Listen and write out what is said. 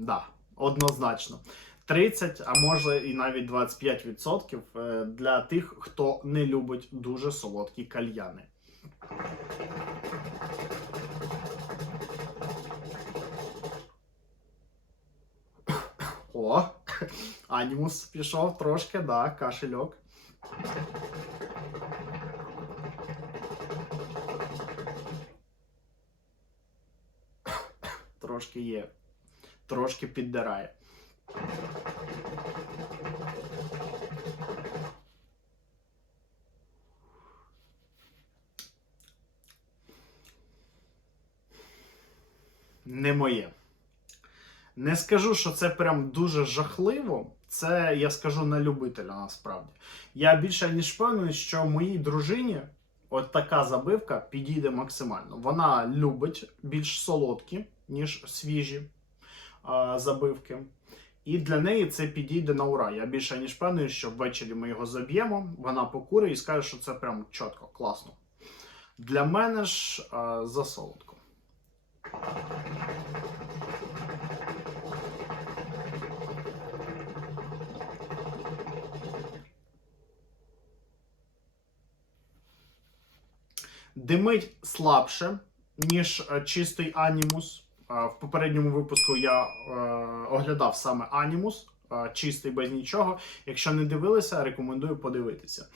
Да, однозначно. 30, а може і навіть 25% е, для тих, хто не любить дуже солодкі кальяни. О, анімус пішов трошки, да, кашельок. Трошки є. Трошки піддирає. Не моє. Не скажу, що це прям дуже жахливо. Це я скажу на любителя насправді. Я більше ніж впевнений, що моїй дружині от така забивка підійде максимально. Вона любить більш солодкі, ніж свіжі забивки. І для неї це підійде на ура. Я більше ніж впевнений, що ввечері ми його заб'ємо, вона покури і скаже, що це прям чітко, класно. Для мене ж а, засолодко. Димить слабше, ніж чистий анімус. В попередньому випуску я е, оглядав саме анімус, е, чистий без нічого. Якщо не дивилися, рекомендую подивитися.